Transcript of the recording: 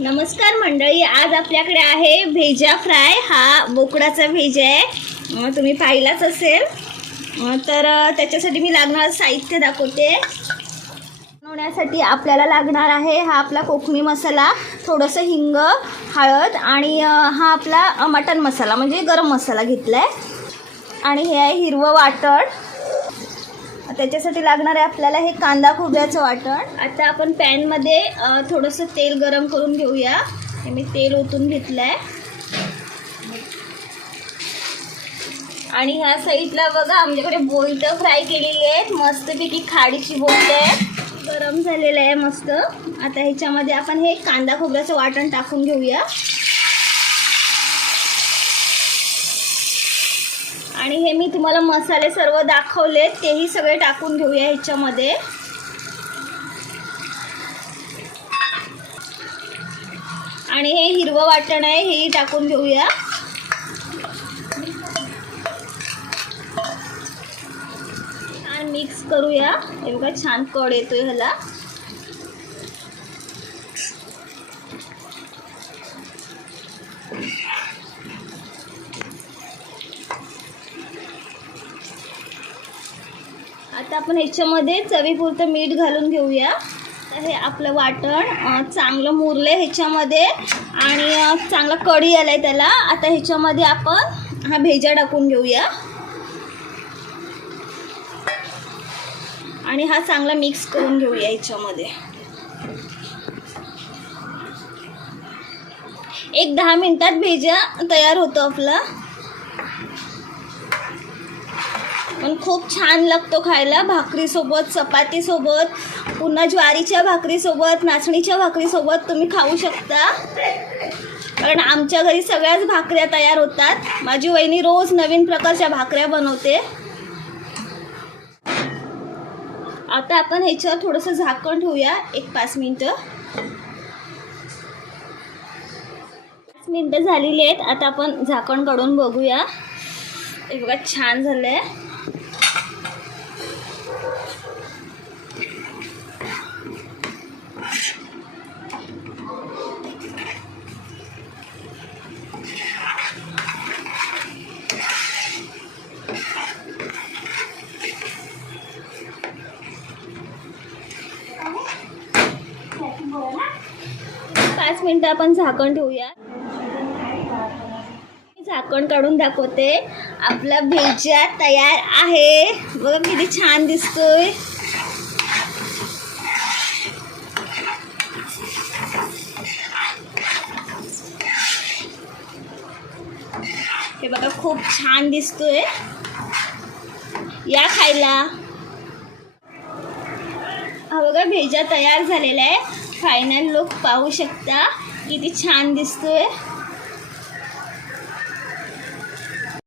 नमस्कार मंडळी, आज आपल्याकडे आहे भेजा फ्राय. हा बोकडाचा भेजा आहे, तुम्ही पाहिलाच असेल. तर त्याच्यासाठी मी लागणारं साहित्य दाखवते. बनवण्यासाठी आपल्याला लागणार आहे हा आपला कोकणी मसाला, थोडंसं हिंग, हळद आणि हा आपला मटण मसाला म्हणजे गरम मसाला घेतला आहे. आणि हे आहे हिरवं वाटण. त्याच्यासाठी लागणार आहे आपल्याला हे कांदा खोबऱ्याचं वाटण. आता आपण पॅनमध्ये थोडंसं तेल गरम करून घेऊया. हे मी तेल ओतून घेतलं आहे. आणि ह्या साईडला बघा आमच्याकडे बोलट फ्राय केलेली आहेत, मस्तपैकी खाडीची बोलट आहे. गरम झालेलं आहे मस्त. आता ह्याच्यामध्ये आपण हे कांदा खोबऱ्याचं वाटण टाकून घेऊया. आणि हे मी तुम्हाला मसाले सर्व दाखवले तेही सगळे टाकून घेऊया ह्याच्यामध्ये. आणि हे हिरवं वाटण आहे हेही टाकून घेऊया. छान मिक्स करूया. हे बघा छान कड येतोय ह्याला. आता आपण ह्याच्यामध्ये चवीपुरतं मीठ घालून घेऊया. तर हे आपलं वाटण चांगलं मुरले ह्याच्यामध्ये आणि चांगला कढी आलाय त्याला. आता ह्याच्यामध्ये आपण हा भेजा टाकून घेऊया आणि हा चांगला मिक्स करून घेऊया ह्याच्यामध्ये. एक 10 मिनिटात भेजा तयार होतो आपला. पण खूप छान लागतो खायला, भाकरीसोबत, चपातीसोबत, पुन्हा ज्वारीच्या भाकरीसोबत, नाचणीच्या भाकरीसोबत तुम्ही खाऊ शकता. कारण आमच्या घरी सगळ्याच भाकऱ्या तयार होतात. माझी वहिनी रोज नवीन प्रकारच्या भाकऱ्या बनवते. आता आपण ह्याच्यावर थोडंसं झाकण ठेवूया 5 मिनिटं. 5 मिनिटं झालेली आहेत. आता आपण झाकण काढून बघूया. हे बघा छान झालंय. पाच मिनिटं आपण झाकण ठेवूया. झाकण काढून दाखवते. आपला भेजा तयार आहे. बघा किती छान दिसतोय. हे बघा खूप छान दिसतोय. या खायला. हा बघा भेजा तयार झालेला आहे. फायनल लुक पाहू शकता किती छान दिसतोय.